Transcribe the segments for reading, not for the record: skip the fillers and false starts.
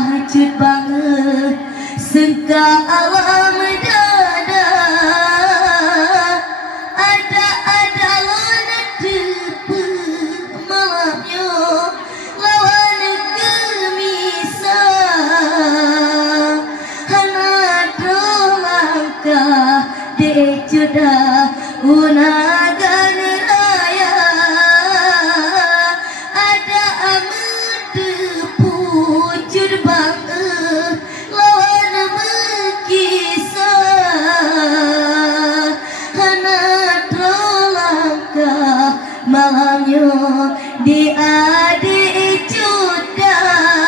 Hancur banget sengka alam dada ada lawan tepe malamnya lawan gemisah hana dolangkah de jodoh unagan raya ada pucur banget lawan mengkisah hana terlangkah malamnya di adik jodoh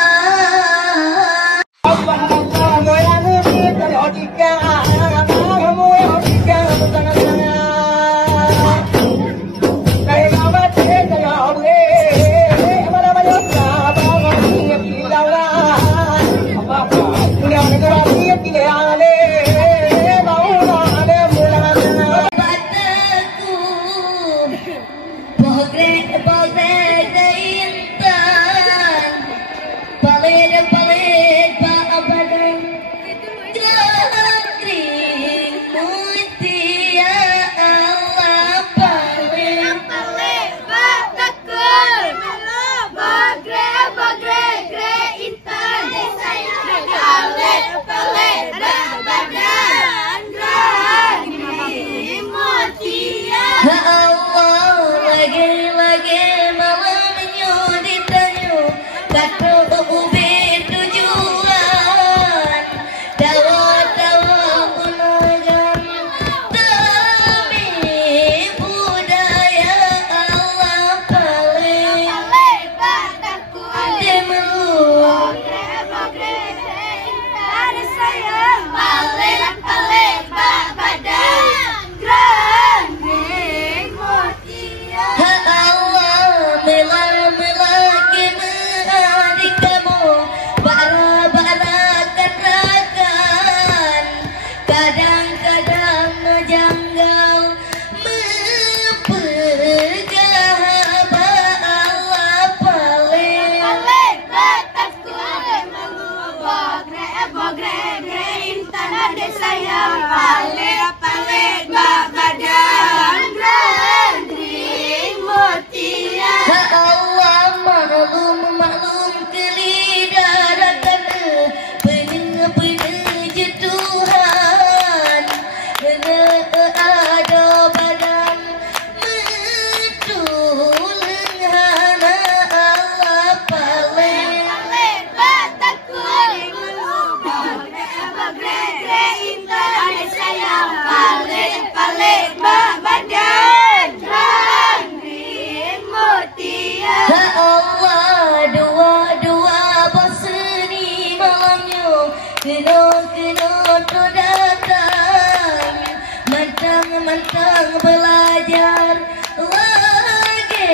Mantang belajar lagi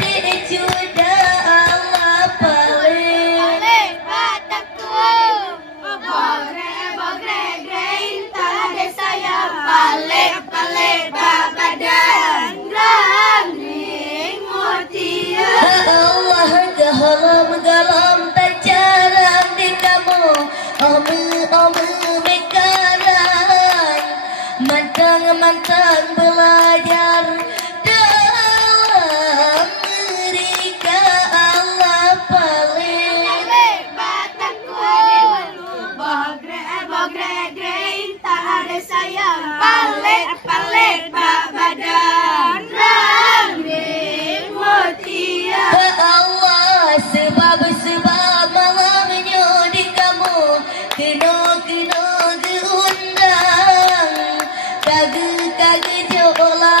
di jodoh Allah paling bataku bogre intan desa yang paling babadan rangling mutia Allah galam tak jarang di kamu ome mantang belajar dalam mereka Allah paling bataku bogre intan desa yang paling babadan rangling mutia Allah sebab malamnya di kamu kena diundang kage jola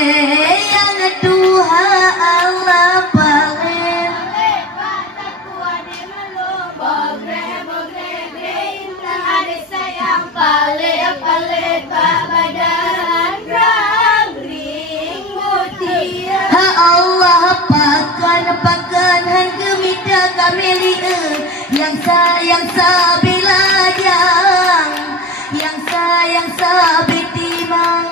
yang Tuhan Allah paling ha Allah pakan gemita kameli yang sayang sabilajang yang sayang sabitimang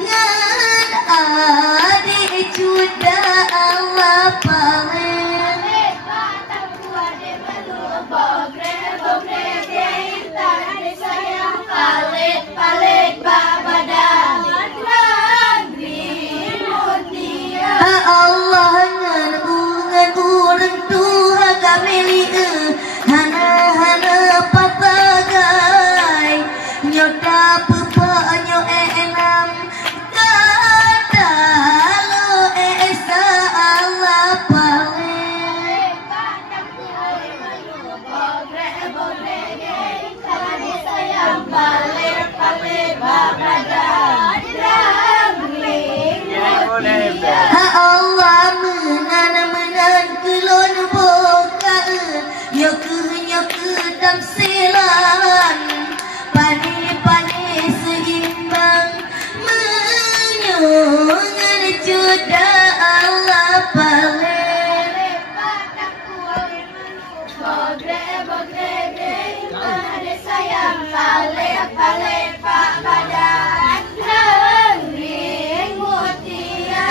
ngan adik cuda Allah paling ha Allah ngan urang tuha kameli hana patagai nyota pupanyo enam kata lo esa Allah paling ha Allah menan kelon boka nyoke dam silan pani seimbang menyongan juda Allah paling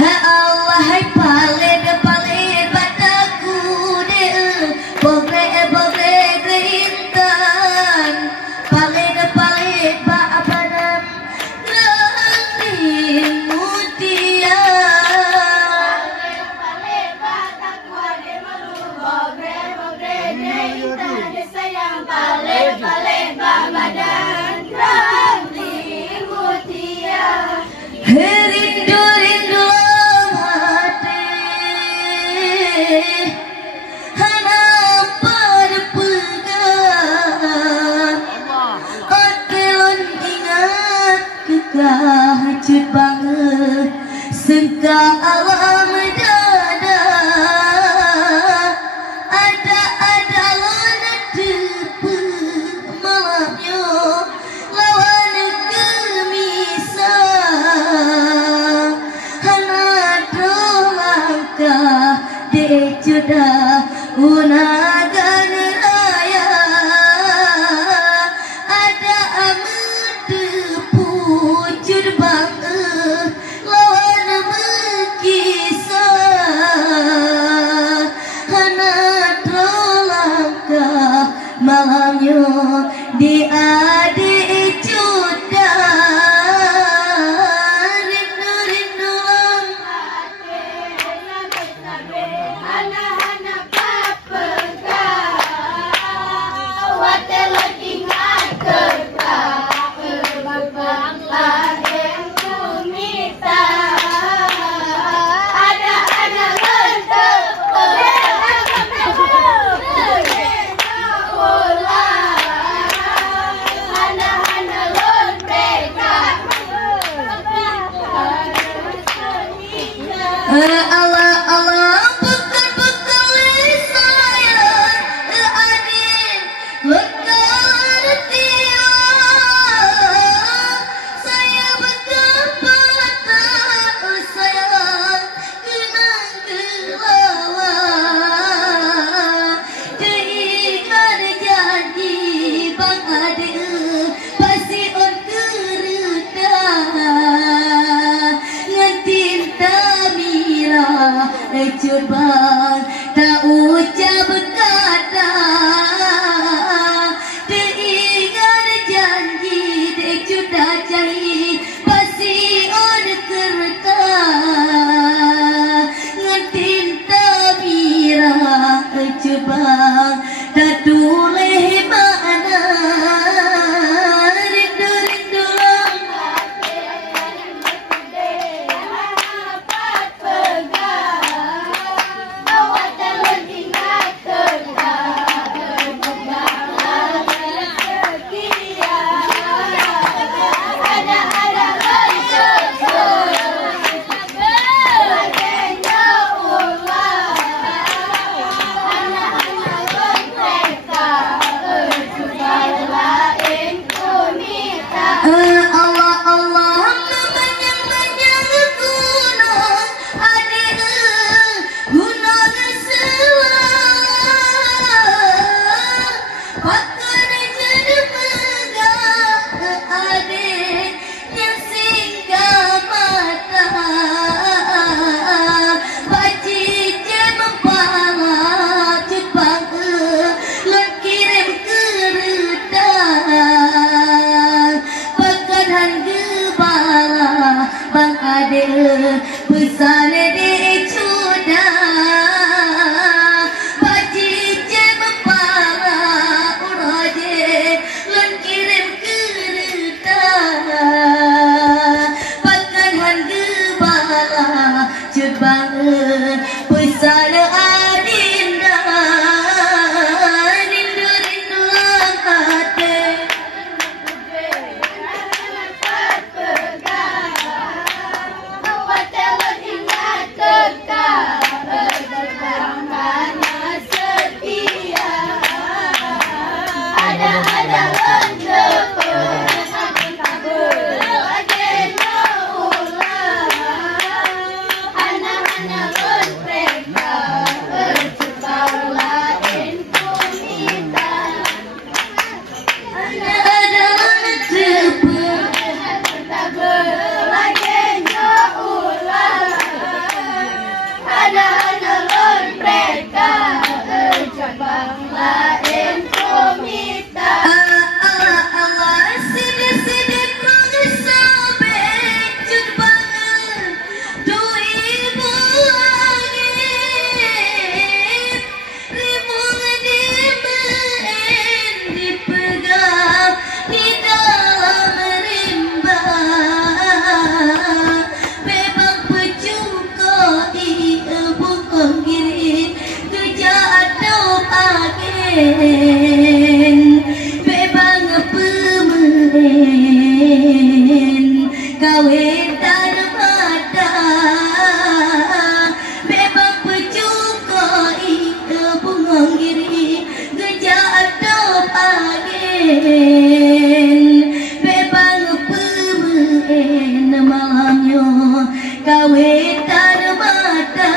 ha Allah hai paling bataku de bogre intan paling ba abanam langit mutia rindu hati hana berpegang otelon ingat kekahacut banget sengka alam dada ada lona tepe malamnya lawan gemisah hana drolangkah de juda unagan raya ada pucur banget lawan mekisah hana drolangkah malamnya di adik juda rindu Allah bekal sayang adik bekal tiang saya bekal patah sayang kenang kelawang diingat janji bang adik pasti on keredah ngantin tamira ejubang tak ucap kata diingat janji dejuda cari pasti on keredah ngantin tamira ejubang tak tuleh mana rindu bang ade pesan de cuda baji jem para uraje lan kirim kereta pakan hangge bala cebang pesan adinda rindu rindu hati bebang pemen kawin tan mata bebang pecukoi bungong giri gejak dop angin bebang pemen malamnya kawin tan mata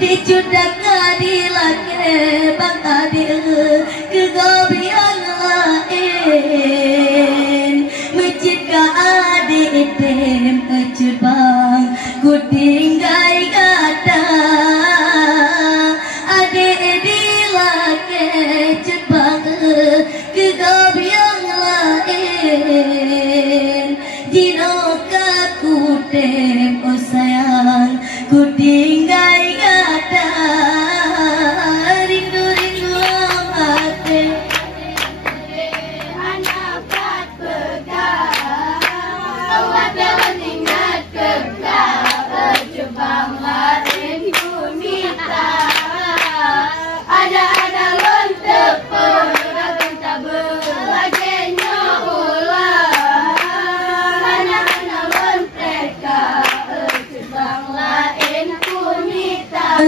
Dicudak ngadilan bang adil kegobian lain masjid ka adik tem kecebang ku tinggal kata adik dilake cebang kegobian lain dinoka ku tem oh sayang ku tinggal Anak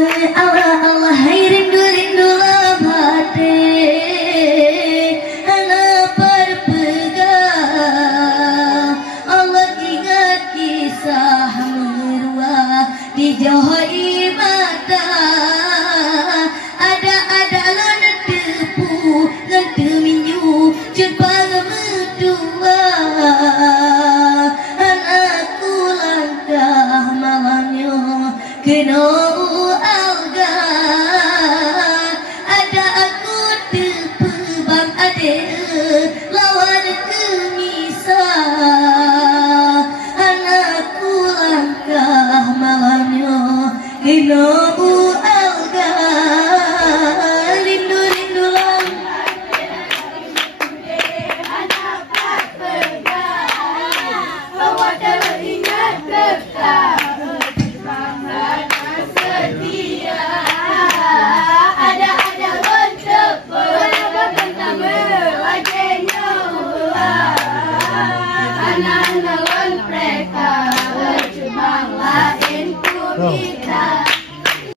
Allah Allah hai rindu labate ana berpegang Allah ingat kisah merua di jauhi mata ada lo netepu ngante minyu cepang berdua anakku langkah malamnya kena alga ada aku terpebang ade lawan kemisah anakku langkah malamnya kena alga rindu lang Kita